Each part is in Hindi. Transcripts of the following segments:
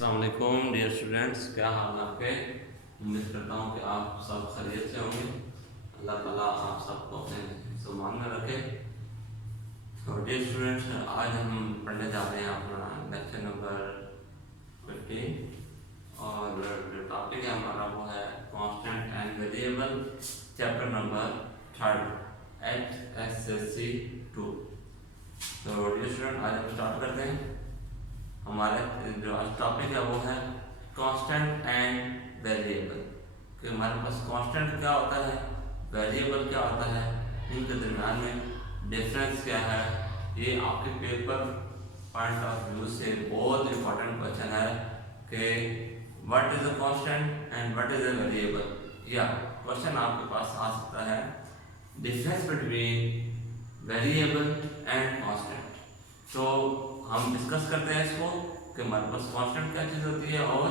अस्सलाम वालेकुम डियर स्टूडेंट्स, क्या हाल है आपके। उम्मीद करता हूँ कि आप सब खैरियत से होंगे। अल्लाह ताला आप सबको अपने ज़ुबान में रखे। और डियर स्टूडेंट्स, आज हम पढ़ने जा रहे हैं अपना लेक्चर नंबर 15 और जो टॉपिक है हमारा वो है constant and variable, chapter number 3 HSSC 2। तो डियर स्टूडेंट, आज हम स्टार्ट करते हैं। हमारे जो आज टॉपिक है वो है कांस्टेंट एंड वेरिएबल, कि हमारे पास कांस्टेंट क्या होता है, वेरिएबल क्या होता है, इनके दरम्यान में डिफरेंस क्या है। ये आपके पेपर पॉइंट ऑफ व्यू से बहुत इंपॉर्टेंट क्वेश्चन है कि what is a constant and what is a variable. या क्वेश्चन आपके पास आ सकता है difference between variable and constant. तो हम डिस्कस करते हैं इसको कि हमारे पास कांस्टेंट क्या चीज़ होती है और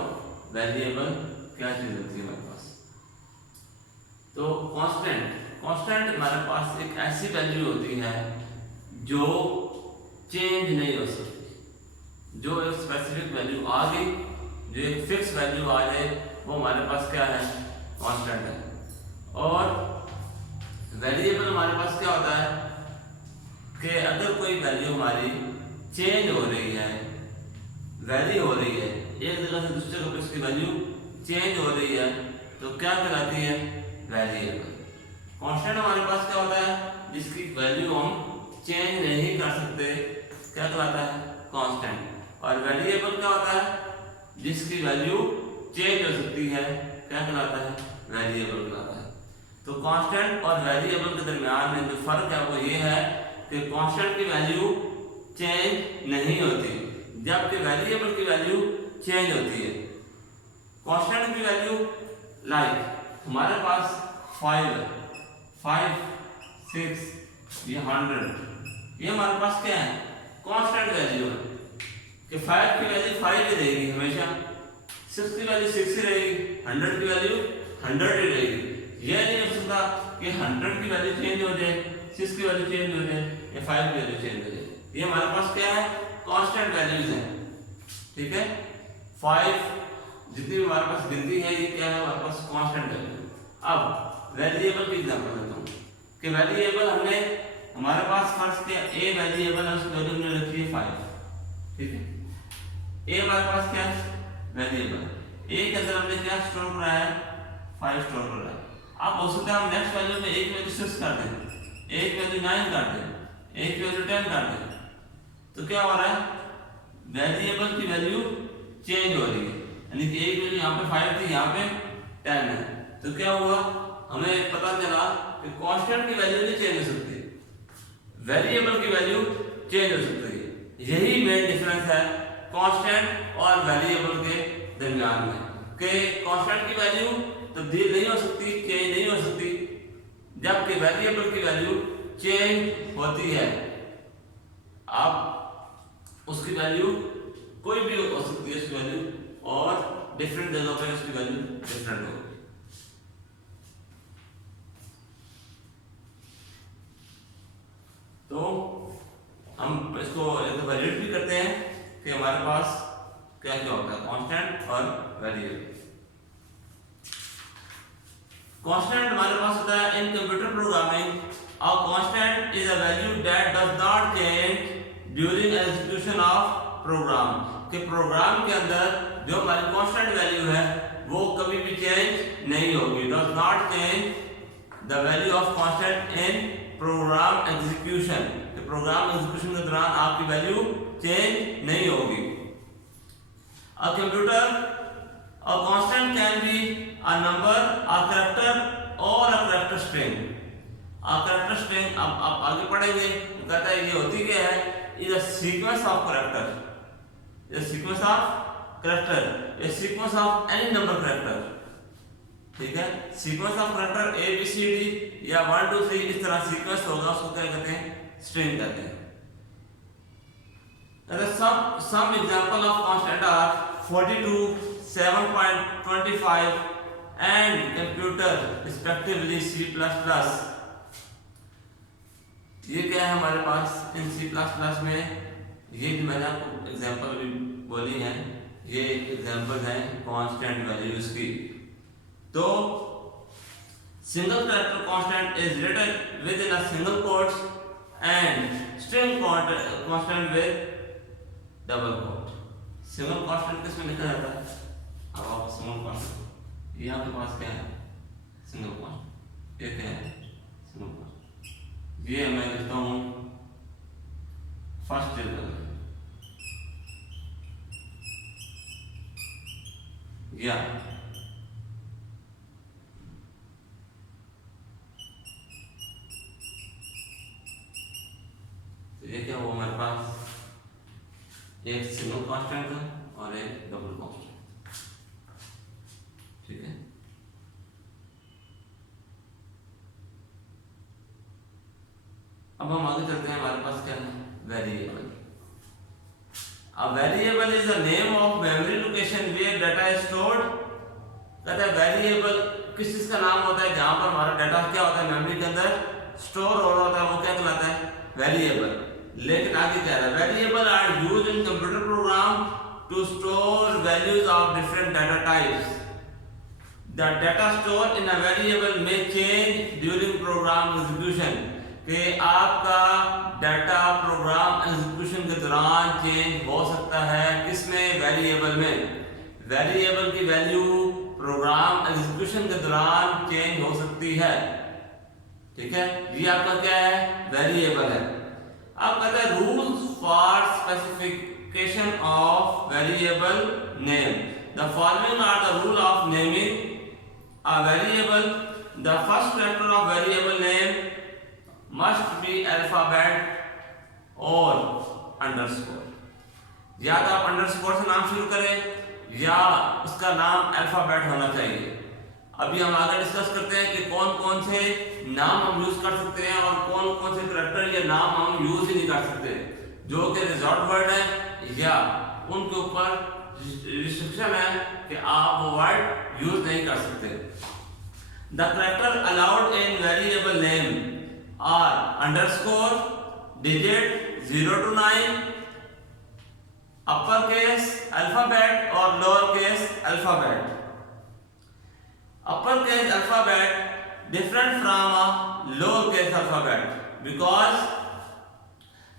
वेरिएबल क्या चीज़ होती है हमारे पास। तो कांस्टेंट हमारे पास एक ऐसी वैल्यू होती है जो चेंज नहीं हो सकती। जो एक स्पेसिफिक वैल्यू आ गई, जो एक फिक्स वैल्यू आ जाए, वो हमारे पास क्या है, कांस्टेंट है। और वेरिएबल हमारे पास क्या होता है कि अगर कोई वैल्यू हमारी चेंज हो रही है, वैरी हो रही है, एक जगह से दूसरी जगह पर उसकी वैल्यू चेंज हो रही है, तो क्या कहलाती है, वेरिएबल। कांस्टेंट हमारे पास क्या होता है, जिसकी वैल्यू हम चेंज नहीं कर सकते, क्या कहलाता है, कांस्टेंट। और वेरिएबल क्या होता है, जिसकी वैल्यू चेंज हो सकती है, क्या कहलाता है, वेरिएबल कहलाता है। तो कांस्टेंट और वेरिएबल के दरमियान में जो फर्क है वो ये है कि कांस्टेंट की वैल्यू चेंज नहीं होती, जबकि वेरिएबल की वैल्यू चेंज होती है। कांस्टेंट की वैल्यू लाइक हमारे पास 5, 6, ये 100, ये हमारे पास क्या है, कांस्टेंट वैल्यू है कि 5 की वैल्यू 5 ही रहेगी हमेशा, 6 की वैल्यू 6 ही रहेगी, 100 की वैल्यू 100 ही रहेगी। यह नहीं हो सकता कि 100 की वैल्यू चेंज हो जाए, 6 की वैल्यू चेंज हो जाए या 5 की वैल्यू चेंज हो जाए। ये हमारे पास क्या है, कांस्टेंट वैल्यूज हैं, ठीक है। 5 जितनी भी हमारे पास गिनती है, ये क्या है, हमारे पास कांस्टेंट वैल्यू। अब वेरिएबल की एग्जांपल देता हूँ कि वेरिएबल हमने हमारे पास फर्स्ट क्या, ए वेरिएबल है, उसकी वैल्यू हमने रखी है 5, ठीक है। ए हमारे पास क्या है, वेरिएबल, ए के अंदर हमने क्या स्टोर करा है, 5 स्टोर करा है। अब हो सकता है हम नेक्स्ट वैल्यू में एक वैल्यू 6 कर दें, एक वैल्यू 9 कर दें, एक वैल्यू 10 कर दें, तो क्या हो रहा है, वेरिएबल की वैल्यू चेंज हो रही है। यानी कि एक वैल्यू यहाँ पे 5 थी, यहाँ पे 10 है, तो क्या हुआ, हमें पता चला कि कांस्टेंट की वैल्यू नहीं चेंज हो सकती, वेरिएबल की वैल्यू चेंज हो सकती है। यही मेन डिफरेंस है कांस्टेंट और वेरिएबल के दरमियान में, कि कांस्टेंट की वैल्यू तब्दील नहीं हो सकती, चेंज नहीं हो सकती, जबकि वेरिएबल की वैल्यू चेंज होती है। आप उसकी वैल्यू कोई भी हो सकती है, उसकी वैल्यू, और डिफरेंट जगह पर उसकी वैल्यू डिफरेंट होगी। तो हम इसको एक वैल्यूट भी करते हैं कि हमारे पास क्या क्या होता है, कांस्टेंट और वेरिएबल। कांस्टेंट हमारे पास होता है in computer programming, a constant is a value that does not change during execution of program, के प्रोग्राम के अंदर जो हमारी कांस्टेंट वैल्यू है वो कभी भी चेंज नहीं होगी। Does not change the value of constant in program execution, के प्रोग्राम एग्जीक्यूशन के दौरान आपकी वैल्यू चेंज नहीं होगी। A computer, a constant can be a number, a character और a character string. A character string अब आगे पढ़ेंगे, कहता है ये होती क्या है, is a sequence of character, a sequence of character, a sequence of any number character, ठीक है। sequence of character A B C D या 1 2 3 इस तरह सीक्वेंस होगा, उसको क्या कहते हैं, स्ट्रिंग कहते हैं। some example of constant are 42, 7.25 and computer respectively C++। ये क्या है हमारे पास इन C++ में, ये भी मैंने आपको एग्जांपल भी बोली है, ये एग्जांपल हैं कांस्टेंट वैल्यूज की। तो single character constant is written within a single quotes and string constant with double quote. Single constant किसमें लिखा जाता है? अब आप सिंगल कांस्टेंट यहाँ के पास क्या है? Single constant. ये क्या है? Single constant. ये मैं लिखता हूँ फर्स्ट टेबल या तो ये क्या हुआ हमारे पास? एक सिंगल कांस्टेंट था और एक डबल कांस्टेंट। ठीक है, अब हम आगे चलते हैं। हमारे पास क्या है? Variable. A variable is the name of memory location where data is stored। कहते हैं वेरिएबल किस चीज का नाम होता है जहां पर हमारा डाटा क्या होता है मेमोरी के अंदर स्टोर हो रहा होता है, वो क्या कहलाता है? वेरिएबल। लेकिन आगे क्या है? Variable are used in computer program to store values of different data types. The data stored in a variable may change during program execution। कि आपका डाटा प्रोग्राम एग्जीक्यूशन के दौरान चेंज हो सकता है। किसमें? वेरिएबल में। वेरिएबल की वैल्यू प्रोग्राम एग्जीक्यूशन के दौरान चेंज हो सकती है। ठीक है, ये आपका क्या है? वेरिएबल है। अब कहते हैं rules for specification of variable name. The following are the rule of naming a variable। the first character of variable name must be alphabet or underscore। या तो आप अंडरस्कोर से नाम शुरू करें या उसका नाम अल्फाबेट होना चाहिए। अभी हम आगे डिस्कस करते हैं कि कौन कौन से नाम हम यूज कर सकते हैं और कौन कौन से कैरेक्टर या नाम हम यूज ही नहीं कर सकते, जो कि रिजॉर्ट वर्ड है या उनके ऊपर रिस्ट्रिक्शन है कि आप वो वर्ड यूज नहीं कर सकते। The character allowed in variable name are underscore, digit 0 to 9, uppercase alphabet और lowercase alphabet। uppercase alphabet different from a lowercase alphabet because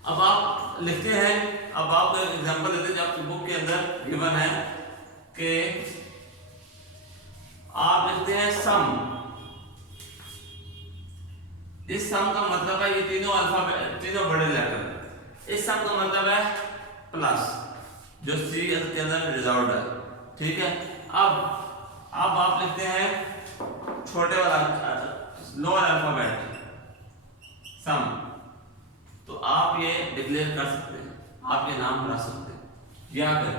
अब आप लिखते हैं, अब आपको एग्जांपल देते हैं जो आपकी बुक के अंदर गिवन है कि आप लिखते हैं सम। इस सम का मतलब है ये तीनों अल्फाबेट, तीनों बड़े लेटर। इस सम का मतलब है प्लस, जो सी के अंदर रिजॉल्व है। ठीक है, अब आप लिखते हैं छोटे वाला लोअर अल्फाबेट सम, तो आप ये डिक्लेयर कर सकते हैं, आप ये नाम बढ़ा सकते हैं। या फिर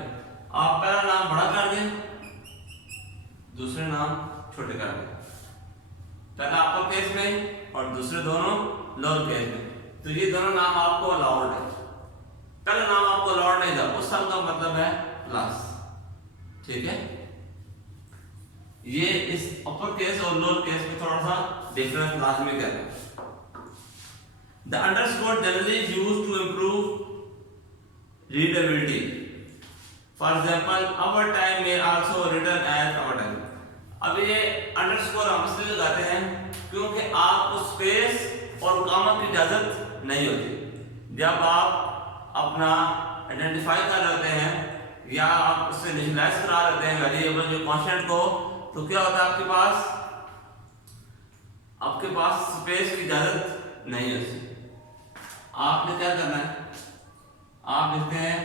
आप पहला नाम बड़ा कर दें, दूसरे नाम छोटे कर दें। पहला अपर केस में और दूसरे दोनों लोअर केस में। तो ये दोनों नाम आपको अलाउड है। पहला नाम आपको अलाउड नहीं था, उस सम का मतलब है प्लस। ठीक है, ये इस अपर केस और लोअर केस में थोड़ा सा डिफरेंस लाजमी कर है। The underscore generally is used to improve readability. For example, our time may also written as our time। अब ये अंडरस्कोर हम इसलिए लगाते हैं क्योंकि आपको स्पेस और कॉमा की इजाजत नहीं होती। जब आप अपना आइडेंटिफाई कर लेते हैं या आप उससे इनिशियलाइज करा लेते हैं वेरिएबल जो कांस्टेंट को, तो क्या होता है आपके पास स्पेस की इजाजत नहीं होती। आपने क्या करना है, आप लिखते हैं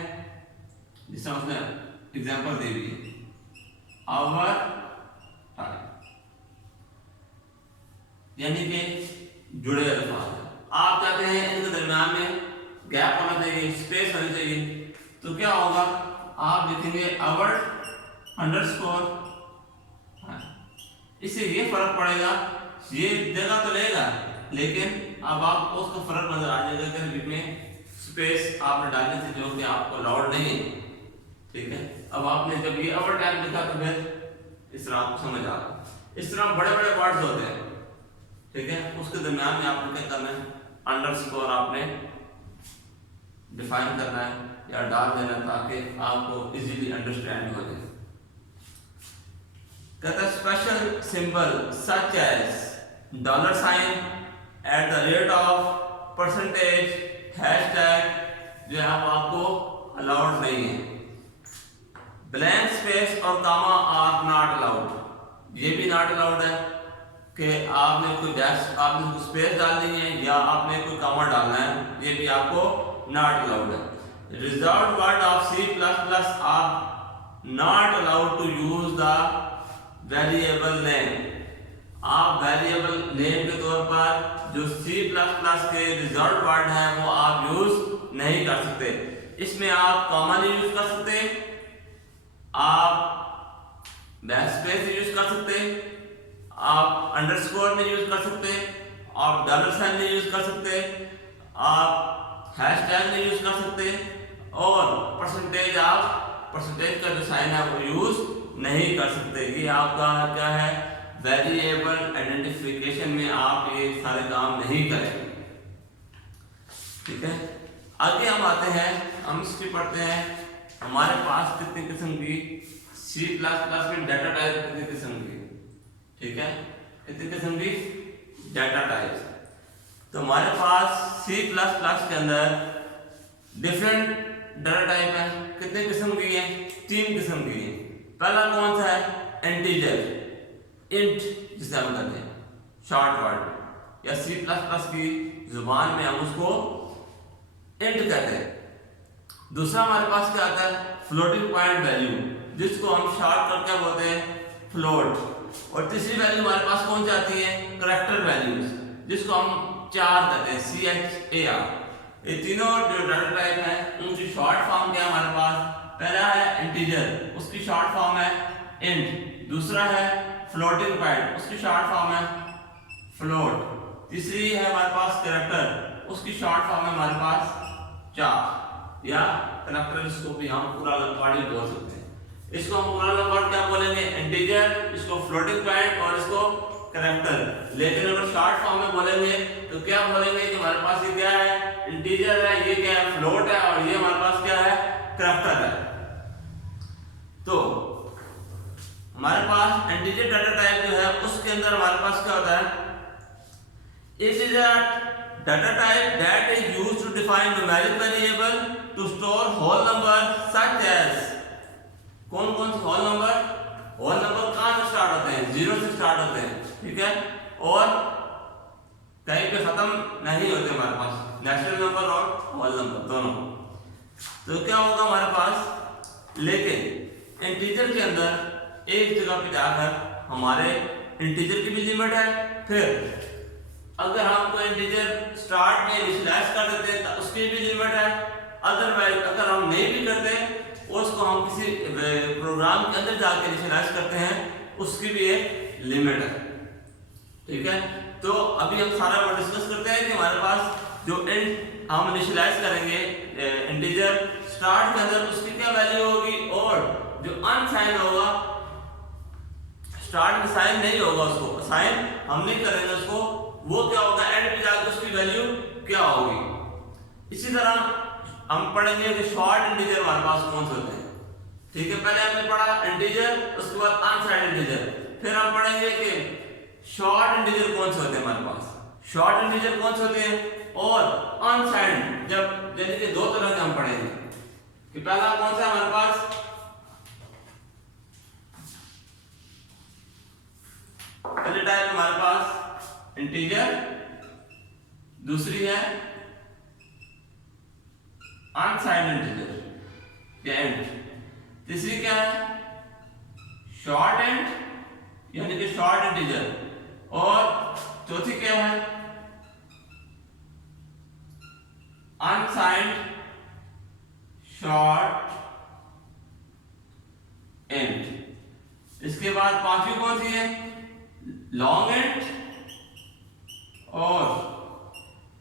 जिससे उसने एग्जांपल दे दी आवर टाइम, यानी कि जुड़े अल्फाज। आप चाहते हैं इनके दरमियान में गैप होना चाहिए, स्पेस होनी चाहिए, तो क्या होगा, आप लिखेंगे आवर अंडरस्कोर। इससे ये फर्क पड़ेगा, ये जगह तो लेगा लेकिन अब आपको उसका फर्क नजर आ जाएगा कि बीच में स्पेस आपने डालने से जो कि आपको अलाउड नहीं है। ठीक है, अब आपने जब ये ओवर टाइम लिखा तो फिर इस तरह आपको समझ आ रहा। इस तरह बड़े बड़े वर्ड्स होते हैं। ठीक है, उसके दरमियान में आपने क्या करना है, अंडरस्कोर आपने डिफाइन करना है या डाल देना ताकि आपको इजीली अंडरस्टैंड हो जाए। कहता special symbol such as dollar sign at the rate of percentage hashtag जो है वो आपको अलाउड नहीं है। ब्लैंक स्पेस और कामा आर नॉट अलाउड, ये भी नॉट अलाउड है कि आपने कोई आपने कोई स्पेस डालनी है या आपने कोई कामा डालना है, ये भी आपको नॉट अलाउड है। Reserved word of C++ are not allowed to use the variable name. आप वेरिएबल नेम के तौर पर जो C++ के रिजर्व्ड वर्ड है वो आप यूज नहीं कर सकते। इसमें आप कॉमा नहीं यूज कर सकते, आप बैकस्पेस यूज कर सकते, आप अंडरस्कोर नहीं यूज कर सकते, आप डॉलर साइन नहीं यूज कर सकते, आप हैशटैग नहीं यूज कर सकते और परसेंटेज का जो साइन है वो यूज नहीं कर सकते। ये आपका क्या है, वेरिएबल आइडेंटिफिकेशन में आप ये सारे काम नहीं करेंगे। ठीक है, आगे हम आते हैं, हम इसकी पढ़ते हैं। हमारे पास कितनी किस्म की C++ में डाटा टाइप कितनी किस्म की, ठीक है, कितनी किस्म की डाटा टाइप्स। तो हमारे पास C++ के अंदर डिफरेंट डाटा टाइप है, कितने किस्म की है, 3 किस्म की है। पहला कौन सा है, इंटीजर, इंट जिसे हम कहते हैं, शॉर्ट वर्ड, या C++ की जुबान में हम उसको इंट कहते हैं। दूसरा हमारे पास क्या आता है, फ्लोटिंग पॉइंट वैल्यू, जिसको हम शॉर्ट कर क्या बोलते हैं, फ्लोट। और तीसरी वैल्यू हमारे पास कौन सी आती है, करैक्टर वैल्यूज, जिसको हम चार कहते हैं, CHAR। ये तीनों जो डाटा टाइप है उनकी शॉर्ट फॉर्म क्या है हमारे पास, पहला है इंटीजर, उसकी शॉर्ट फॉर्म है इंट। दूसरा है फ्लोटिंग पॉइंट, उसकी शॉर्ट फॉर्म है फ्लोट। तीसरी है हमारे पास करैक्टर, उसकी शॉर्ट फॉर्म है हमारे पास चार, या करैक्टर, इसको भी हम पूरा वर्ड बोल सकते हैं। इसको हम पूरा वर्ड क्या बोलेंगे, इंटीजर, इसको फ्लोटिंग पॉइंट और इसको करैक्टर। लेकिन अगर शॉर्ट फॉर्म में बोलेंगे तो क्या बोलेंगे कि हमारे पास ये क्या है, इंटीजर है, ये क्या है, फ्लोट है, और ये हमारे पास क्या है, करैक्टर है। तो हमारे पास इंटीजर डाटा टाइप जो है उसके अंदर हमारे पास क्या होता है, it is a data type that is used to define numeric variable to store whole number such as. कौन कौन से होल नंबर, होल नंबर कहां से स्टार्ट होते हैं, 0 से स्टार्ट होते हैं, ठीक है, और कहीं पे खत्म नहीं होते हमारे पास, नेचुरल नंबर और होल नंबर दोनों। तो क्या होगा हमारे पास, लेकिन इंटीजर के अंदर एक जगह पे जाकर हमारे इंटीजर की भी लिमिट है। फिर अगर हम कोई इंटीजर स्टार्ट में इनिशियलाइज कर देते हैं तो उसकी भी लिमिट है। अदरवाइज अगर हम नहीं भी करते उसको हम किसी प्रोग्राम के अंदर जाकर इनिशियलाइज करते हैं, उसकी भी एक लिमिट है। ठीक है, तो अभी हम सारा वो डिस्कस करते हैं कि हमारे पास जो इंट हम इनिशियलाइज करेंगे इंटीजर स्टार्ट के अंदर, उसकी क्या वैल्यू होगी, और जो अनसाइन होगा, स्टार्ट में साइन नहीं होगा, उसको साइन हम नहीं करेंगे उसको, वो क्या होगा, एंड पे जाकर उसकी वैल्यू क्या होगी। इसी तरह हम पढ़ेंगे कि शॉर्ट इंटीजर हमारे पास कौन से होते हैं। ठीक है, पहले हमने पढ़ा इंटीजर, उसके बाद अनसाइंड इंटीजर, फिर हम पढ़ेंगे कि शॉर्ट इंटीजर कौन से होते हैं हमारे पास, शॉर्ट इंटीजर कौन से होते हैं, और अनसाइंड, जब यानी कि 2 तरह के हम पढ़ेंगे कि पहला कौन सा हमारे पास, पहले टाइप हमारे पास इंटीजर, दूसरी है अनसाइंड इंटीजर या एंड, तीसरी क्या है, शॉर्ट एंड यानी कि शॉर्ट इंटीजर, और चौथी क्या है, अनसाइंड शॉर्ट एंड। इसके बाद पांचवी कौन सी है, लॉन्ग एंड, और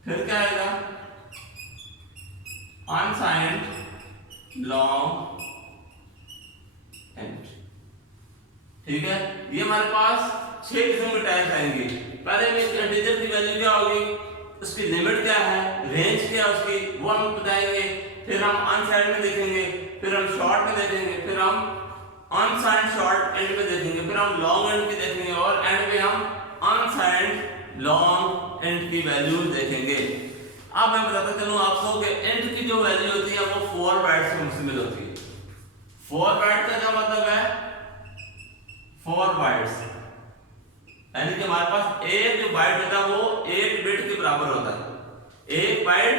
फिर क्या आएगा, अनसाइंड लॉन्ग एंड। ठीक है, ये हमारे पास 6 किस्म के टाइप्स आएंगे। पहले में इंटीजर की वैल्यू क्या होगी, उसकी लिमिट क्या है, रेंज क्या है उसकी, वो हम बताएंगे। फिर हम अनसाइंड में देखेंगे, फिर हम शॉर्ट में देखेंगे, फिर हम अनसाइंड शॉर्ट एंड में देखेंगे, फिर हम लॉन्ग एंड की देखेंगे और एंड में हम अनसाइंड लॉन्ग एंड की वैल्यू देखेंगे। अब मैं बताता चलूं आपको कि एंड की जो वैल्यू होती है वो 4 बाइट्स से मुश्तमिल होती है। 4 बाइट्स का क्या मतलब है? 4 बाइट्स, यानी कि हमारे पास एक जो बाइट होता है वो 1 बिट के बराबर होता है। 1 बाइट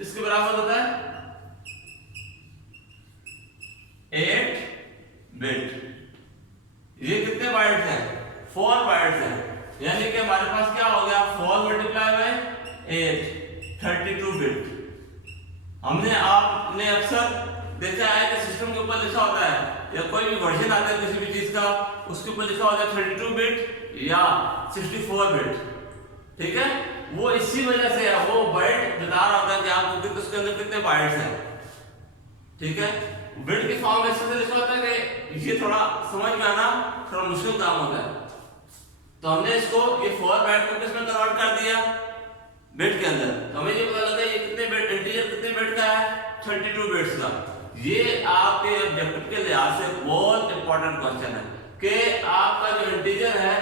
इसके बराबर होता है 8 बिट। ये कितने बाइट्स हैं? 4 बाइट्स हैं, यानी कि हमारे पास क्या हो गया? 4 मल्टीप्लाई बाय 8, 32 बिट। हमने आपने अक्सर देखा है कि सिस्टम के ऊपर लिखा होता है या कोई भी वर्जन आता है किसी भी चीज का, उसके ऊपर लिखा होता है 32 बिट या 64 बिट। ठीक है, वो इसी वजह से है, वो बाइट बता रहा होता है कि आपको कितने उसके अंदर कितने बाइट्स हैं। ठीक है, बिट के फॉर्म में ऐसे लिखा होता है कि ये थोड़ा समझ में आना थोड़ा मुश्किल काम होता है। तो हमने इसको ये 4 बाइट को किसमें कन्वर्ट कर दिया? बिट के अंदर। तो हमें ये पता लगा ये कितने बिट, इंटीजर कितने बिट का है? 32 बिट्स का। ये आपके ऑब्जेक्टिव के लिहाज से बहुत इंपॉर्टेंट क्वेश्चन है कि आपका जो इंटीजर है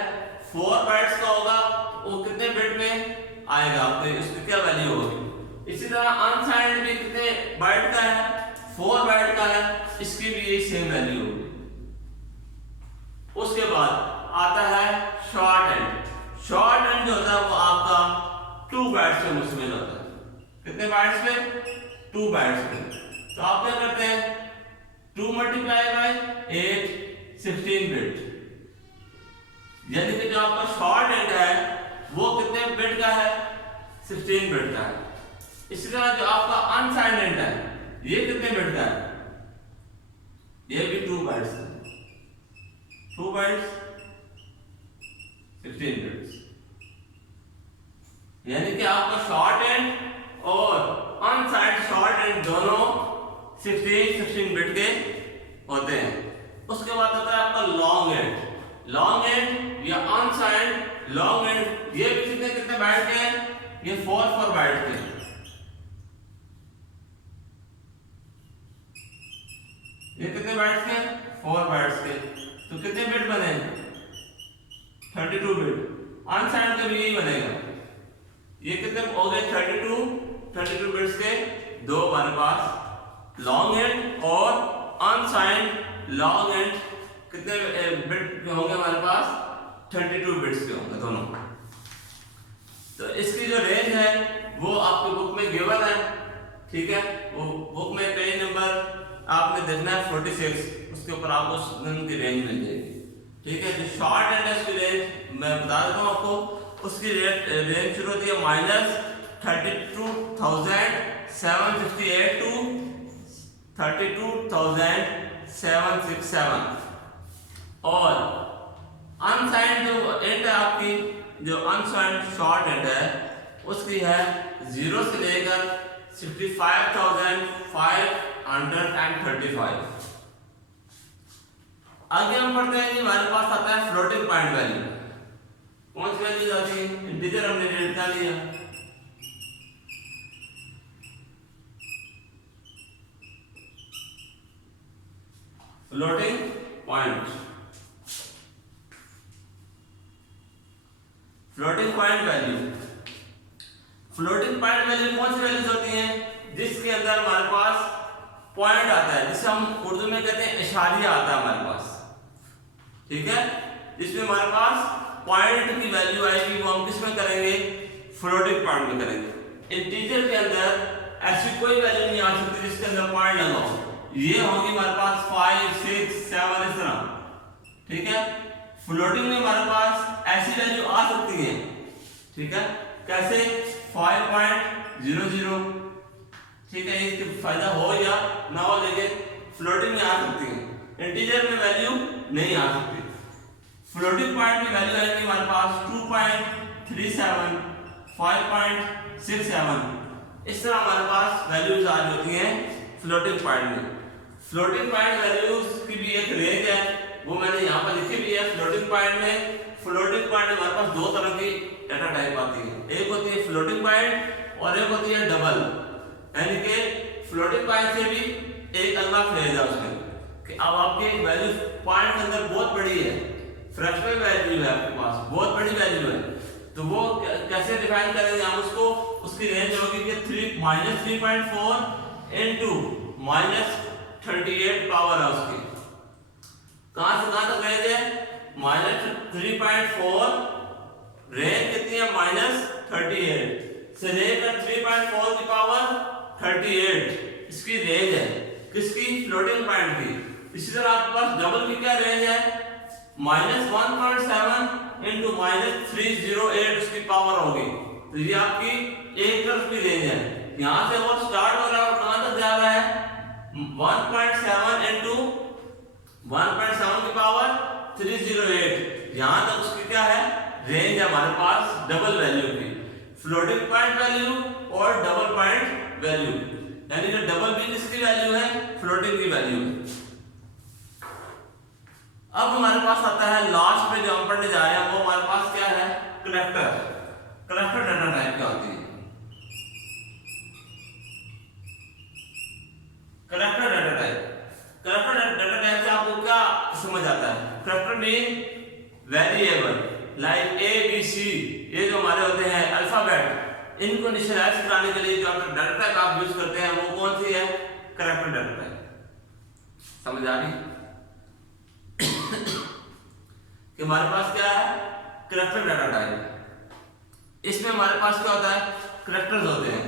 4 बाइट्स का होगा, वो कितने बिट में आएगा, आपको इसकी क्या वैल्यू होगी। इसी तरह अनसाइंड भी कितने बाइट का है? 4 बाइट का है, इसकी भी यही सेम वैल्यू होगी। उसके बाद आता है शॉर्ट एंड। शॉर्ट एंड जो होता है वो आपका 2 बाइट्स से मुश्तमिल होता है। कितने बाइट्स पे? 2 बाइट्स पे। तो आप क्या करते हैं? 2 मल्टीप्लाई बाय 8, 16 बिट, यानी कि जो आपका शॉर्ट एंड है वो कितने बिट का है? 16 बिट का है। इसी तरह जो आपका अनसाइंड एंड है ये कितने बिट का है? ये भी 2 बाइट्स है। 2 बाइट्स 16 बिट्स, यानी कि आपका शॉर्ट एंड और अनसाइंड शॉर्ट एंड दोनों 16 बिट के होते हैं। उसके बाद होता है आपका लॉन्ग एंड। लॉन्ग एंड या अनसाइंड लॉन्ग एंड, ये भी कितने बाइट के हैं? ये 4 बाइट के। ये कितने बाइट्स के? 4 बाइट्स के। तो कितने बिट बने? 32 बिट। अनसाइंड का भी यही बनेगा। ये कितने हो गए? 32 बिट्स के दो हमारे पास लॉन्ग एंड और अनसाइंड लॉन्ग एंड कितने बिट होंगे हमारे पास? 32 बिट्स के होंगे दोनों। तो इसकी जो रेंज है वो आपके बुक में गिवन है। ठीक है, वो बुक में पेज नंबर आपने देखना है 46, उसके ऊपर आपको उनकी रेंज मिल जाएगी। ठीक है, जो शॉर्ट एंड है उसकी रेंज मैं बता देता हूँ आपको। उसकी रेंज शुरू होती है -32,768 टू 32,767। और अनसाइंड जो एंड है आपकी, जो अनसाइंड शॉर्ट एंड है उसकी है 0 से लेकर 65,535। आगे हम पढ़ते हैं, हमारे पास आता है फ्लोटिंग पॉइंट वैल्यू। कौन सी वैल्यू आती है? इंटीजर हमने डेटा लिया, floating point. Floating point value, floating point value कौन सी वैल्यूज होती हैं? जिसके अंदर हमारे पास पॉइंट आता है, जिसे हम उर्दू में कहते हैं इशारिया आता है हमारे पास। ठीक है, जिसमें हमारे पास पॉइंट की वैल्यू आएगी, वो हम किसमें करेंगे? फ्लोटिंग पॉइंट में करेंगे। इंटीजर के अंदर ऐसी कोई वैल्यू नहीं आ सकती जिसके अंदर पॉइंट लगा हो। ये होगी हमारे पास 5, 6, 7 इस तरह। ठीक है, फ्लोटिंग में हमारे पास ऐसी वैल्यू आ सकती है। ठीक है, कैसे? 5.00। ठीक है, इसका फायदा हो या ना हो, लेकिन फ्लोटिंग में आ सकती है, इंटीजर में वैल्यू नहीं आ सकती। फ्लोटिंग पॉइंट में वैल्यू आएगी हमारे पास 2.37, 5.67। इस तरह हमारे पास वैल्यूज आ होती हैं फ्लोटिंग पॉइंट में। फ्लोटिंग पॉइंट वैल्यूज की भी एक रेंज है, वो मैंने यहाँ पर लिखी भी है। फ्लोटिंग पॉइंट में हमारे पास दो तरह की डाटा टाइप आती है, एक होती है फ्लोटिंग पॉइंट और एक होती है डबल। यानी कि फ्लोटिंग पॉइंट से भी एक अगला फेज है उसमें कि अब आपके वैल्यू पॉइंट के अंदर बहुत बड़ी है, फ्रैक्शनल वैल्यू है आपके पास, बहुत बड़ी वैल्यू है, तो वो कैसे डिफाइन करेंगे हम उसको? उसकी रेंज होगी कि 3.4 इनटू -38 पावर है उसकी। कहां से कहां तक रेंज है? -3.4, रेंज कितनी है? -38 से लेकर 3.4 की पावर 38 इसकी रेंज है। किसकी? फ्लोटिंग पॉइंट की। इसी तरह आपके पास डबल की क्या रेंज है? -1.7 इनटू -308 उसकी पावर होगी। तो ये आपकी एक तरफ की रेंज है, यहां से वो स्टार्ट हो रहा है और कहां तक जा रहा है? 1.7 इनटू 1.7 की पावर 308, यहां तक उसकी क्या है? रेंज है हमारे पास डबल वैल्यू की, फ्लोटिंग पॉइंट वैल्यू और डबल पॉइंट वैल्यू, यानी जो डबल भी किसकी वैल्यू है? फ्लोटिंग की वैल्यू है। अब हमारे पास आता है लास्ट में जो हम पढ़ने जा रहे हैं, वो हमारे पास क्या है? कलेक्टर। कलेक्टर डाटा टाइप क्या होती है? Character data type, character data type से आपको क्या समझ आता है? Character mean variable like A B C, ये जो हमारे होते हैं अल्फाबेट, इनको इनिशियलाइज कराने के लिए जो डाटा टाइप आप यूज करते हैं वो कौन सी है? Character data type. समझ आ रही कि हमारे पास क्या है? Character data type. इसमें हमारे पास क्या होता है? करेक्टर्स होते हैं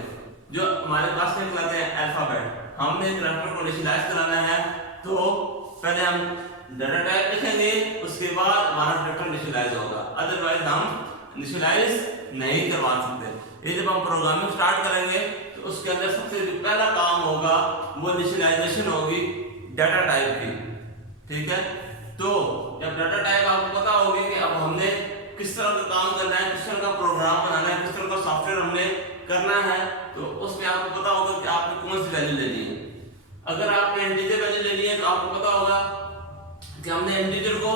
जो हमारे पास में कहते हैं अल्फाबेट। हमने करेक्टर को इनिशियलाइज कराना है तो पहले हम डाटा टाइप लिखेंगे, उसके बाद हमारा करेक्टर इनिशियलाइज होगा, अदरवाइज हम इनिशियलाइज नहीं करवा सकते। ये जब हम प्रोग्रामिंग स्टार्ट करेंगे तो उसके अंदर सबसे जो पहला काम होगा वो इनिशियलाइजेशन होगी डाटा टाइप की, ठीक है? तो जब डाटा टाइप आपको पता होगी कि अब हमने किस तरह का काम करना है, किस तरह का प्रोग्राम बनाना है, किस तरह का सॉफ्टवेयर हमने करना है, तो उसमें आपको पता होगा कि आपने कौन सी वैल्यू लेनी है। अगर आपने इंटीजर वैल्यू लेनी है तो आपको पता होगा कि हमने इंटीजर को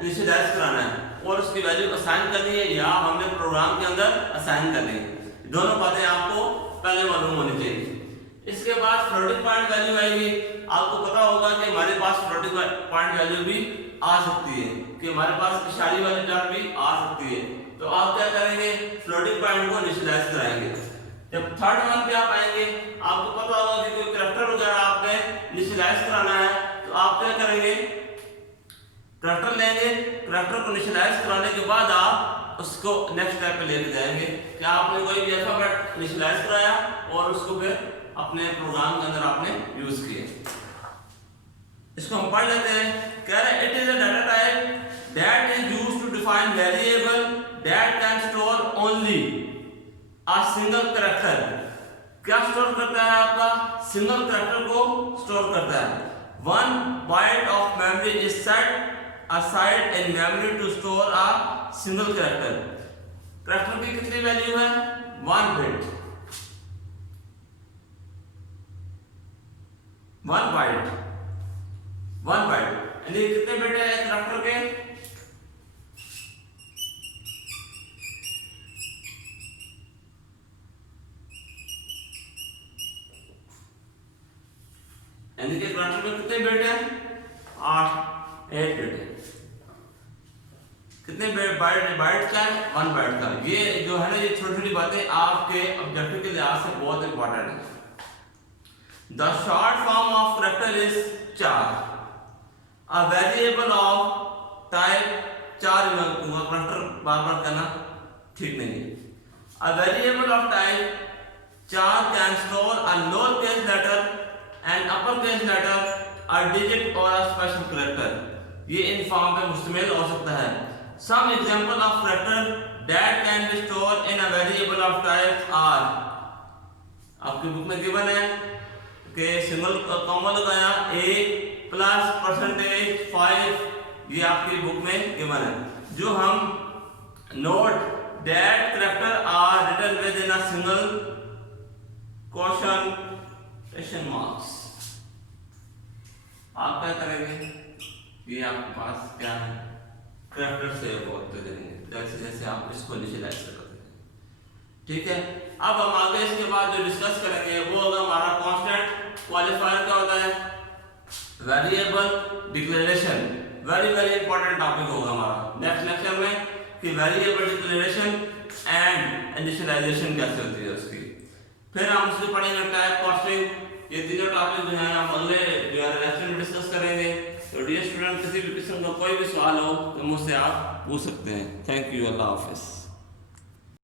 इनिशियलाइज कराना है और उसकी वैल्यू असाइन करनी है या हमने प्रोग्राम के अंदर असाइन करनी है। दोनों बातें आपको पहले मालूम होनी चाहिए। इसके बाद फ्लोटिंग पॉइंट वैल्यू आएगी। आपको पता होगा कि हमारे पास फ्लोटिंग पॉइंट वैल्यू भी आ सकती है, कि हमारे पास इशारे वाली डॉट भी आ सकती है। तो आप क्या करेंगे? फ्लोटिंग पॉइंट को इनिशियलाइज कराएंगे। जब थर्ड वन पे आप आएंगे, आपको पता होगा कि कोई कैरेक्टर वगैरह आपने इनिशियलाइज कराना है, तो आप क्या करेंगे? कैरेक्टर लेंगे, कैरेक्टर को इनिशियलाइज कराने के बाद आप उसको नेक्स्ट स्टेप पे लेके जाएंगे कि आपने कोई भी अल्फाबेट इनिशियलाइज कराया और उसको फिर अपने प्रोग्राम के अंदर आपने यूज किया। इसको हम पढ़ लेते हैं। कह रहे it is a data type that is used to define variable that can store only a single character. क्या स्टोर करता है? आपका सिंगल कैरेक्टर को स्टोर करता है। 1 byte of memory is set aside in memory to store a single character. Character की कितनी वैल्यू है? 1 बिट, 1 बाइट, 1 बाइट, यानी कितने बिट है कैरेक्टर के? यानी कि कैरेक्टर में कितने बिट है? 8 बिट है। कितने बाइट का है? 1 बाइट का। ये जो है ना, ये छोटी छोटी बातें आपके ऑब्जेक्टिव के लिहाज से बहुत इंपॉर्टेंट है। The short form of character is char. A variable of type char, character बार बार कहना ठीक नहीं है। A variable of type char can store a lower case letter and upper case letter, a digit और अ स्पेशल कैरेक्टर। ये इन फॉर्म पे मुश्तमिल हो सकता है। Some example of character that can be stored in a variable of type are, आपकी बुक में गिवन है कि सिंगल कॉमा लगाया a प्लस %5, ये आपकी बुक में गिवन है। जो हम note that character are written within a single quotation marks। आप क्या करेंगे? ये आपके पास क्या है? कैरेक्टर से बहुत करेंगे जैसे जैसे आप इसको इनिशियलाइज करते हैं, ठीक है? अब हम आगे इसके बाद जो डिस्कस करेंगे वो होगा हमारा कांस्टेंट क्वालिफायर क्या होता है? Variable declaration, very important topic होगा हमारा नेक्स्ट लेक्चर में कि वेरिएबल डिक्लेरेशन एंड इनिशियलाइजेशन कैसे होती है उसकी। फिर हम उसको पढ़ेंगे टाइप कास्टिंग। ये तीनों टॉपिक जो है हम अगले जो है लेक्चर में डिस्कस करेंगे। तो डियर स्टूडेंट, किसी भी किस्म का कोई भी सवाल हो तो मुझसे आप पूछ सकते हैं। थैंक यू, अल्लाह हाफिज़।